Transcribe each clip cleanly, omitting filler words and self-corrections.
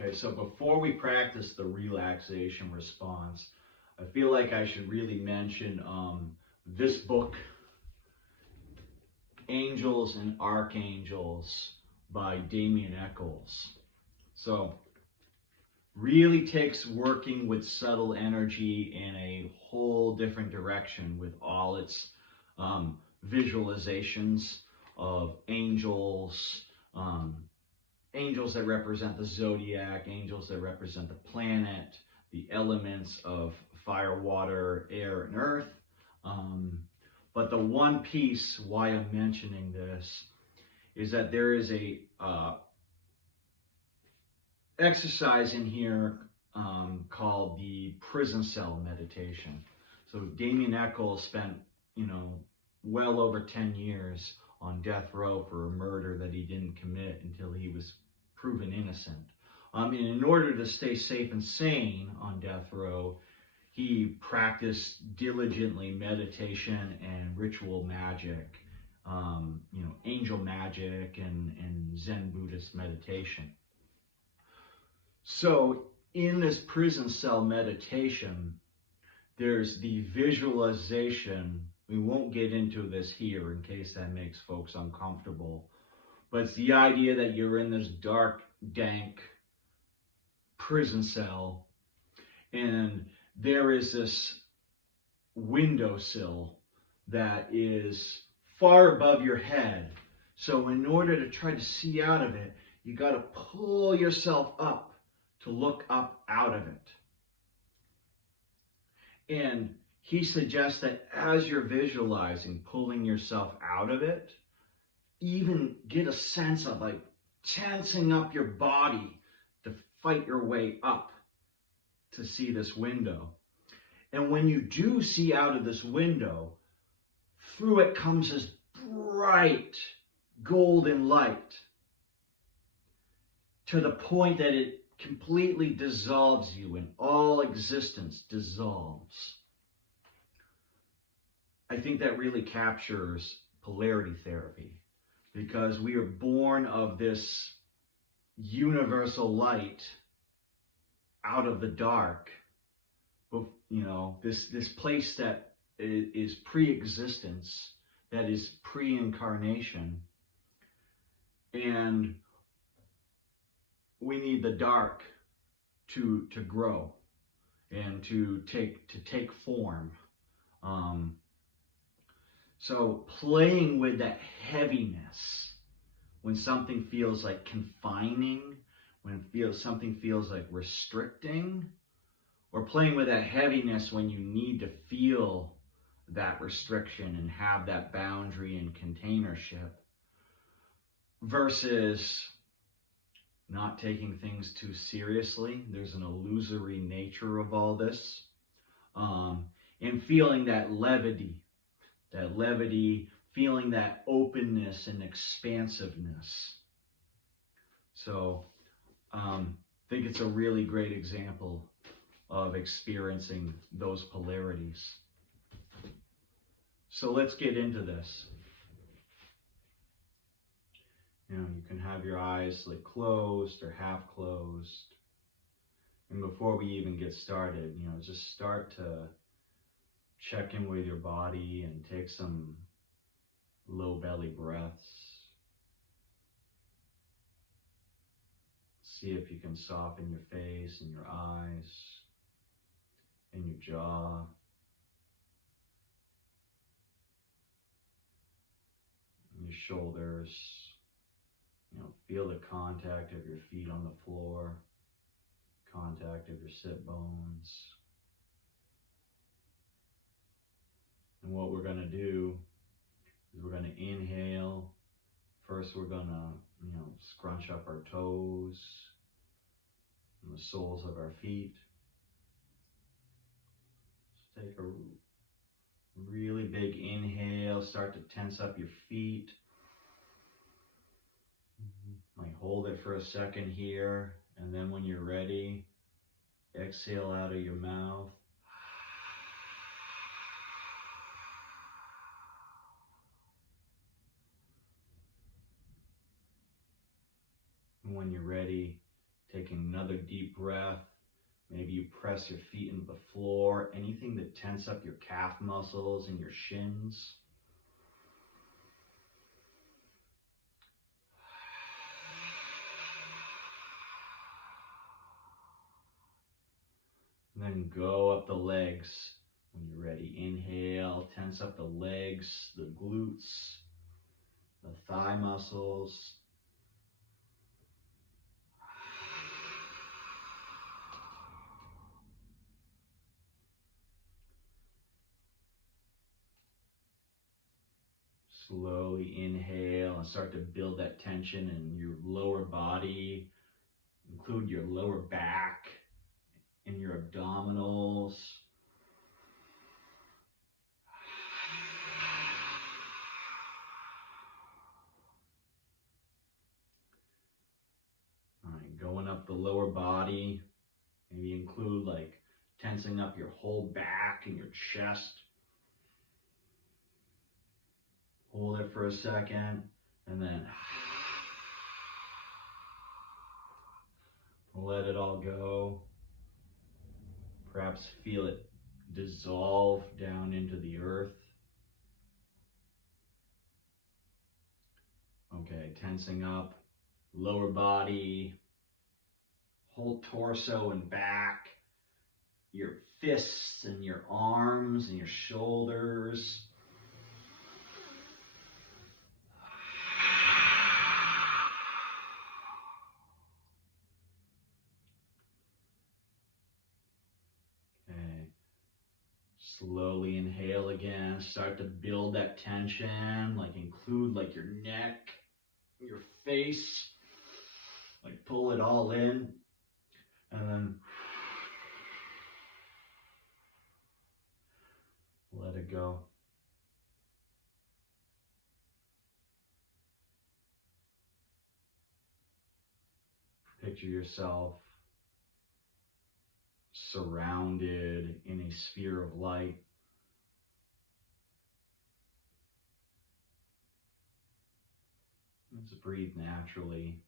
Okay, so before we practice the relaxation response, I feel like I should really mention this book, Angels and Archangels by Damien Eccles. So, really takes working with subtle energy in a whole different direction with all its visualizations of angels, um, angels that represent the zodiac, angels that represent the planet, the elements of fire, water, air, and earth. But the one piece why I'm mentioning this is that there is a exercise in here called the prison cell meditation. So Damien Eccles spent, well over 10 years on death row for a murder that he didn't commit until he was proven innocent. And in order to stay safe and sane on death row, he practiced diligently meditation and ritual magic, angel magic and Zen Buddhist meditation. So in this prison cell meditation, there's the visualization. We won't get into this here in case that makes folks uncomfortable, but it's the idea that you're in this dark, dank prison cell, and there is this windowsill that is far above your head. So in order to try to see out of it, you got to pull yourself up to look up out of it. And he suggests that as you're visualizing pulling yourself out of it, even get a sense of like tensing up your body to fight your way up to see this window. And when you do see out of this window, through it comes this bright golden light to the point that it completely dissolves you and all existence dissolves. I think that really captures polarity therapy, because we are born of this universal light out of the dark, this place that is pre-existence, that is pre-incarnation, and we need the dark to grow and to take form. So playing with that heaviness when something feels like confining, when something feels like restricting, or playing with that heaviness when you need to feel that restriction and have that boundary and containership, versus not taking things too seriously. There's an illusory nature of all this, and feeling that levity, feeling that openness and expansiveness. So I think it's a really great example of experiencing those polarities. So let's get into this. You can have your eyes like closed or half closed. And before we even get started, just start to check in with your body and take some low belly breaths. See if you can soften your face and your eyes and your jaw. And your shoulders. Feel the contact of your feet on the floor, contact of your sit bones. And what we're going to do is we're going to inhale. First, we're going to, scrunch up our toes and the soles of our feet. Just take a really big inhale. Start to tense up your feet. Like hold it for a second here, and then when you're ready, exhale out of your mouth. And when you're ready, Taking another deep breath. Maybe you press your feet into the floor. Anything that tense up your calf muscles and your shins. And then go up the legs. When you're ready, inhale, tense up the legs, the glutes, the thigh muscles. Slowly inhale and start to build that tension in your lower body. Include your lower back and your abdominals. All right, going up the lower body. Maybe include like tensing up your whole back and your chest. Hold it for a second and then let it all go. Perhaps feel it dissolve down into the earth. Okay, tensing up, lower body, whole torso and back, your fists and your arms and your shoulders. Okay, slowly inhale again, start to build that tension, like include like your neck, your face, like pull it all in, and then let it go. Picture yourself surrounded in a sphere of light. Let's breathe naturally.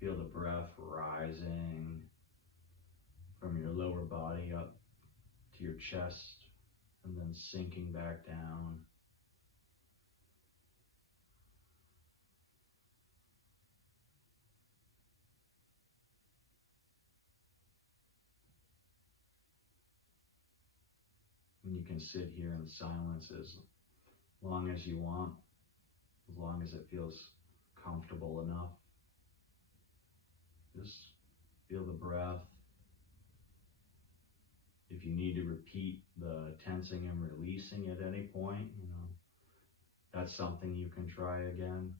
Feel the breath rising from your lower body up to your chest and then sinking back down. And you can sit here in silence as long as you want, as long as it feels comfortable enough. Just feel the breath. If you need to repeat the tensing and releasing at any point, that's something you can try again.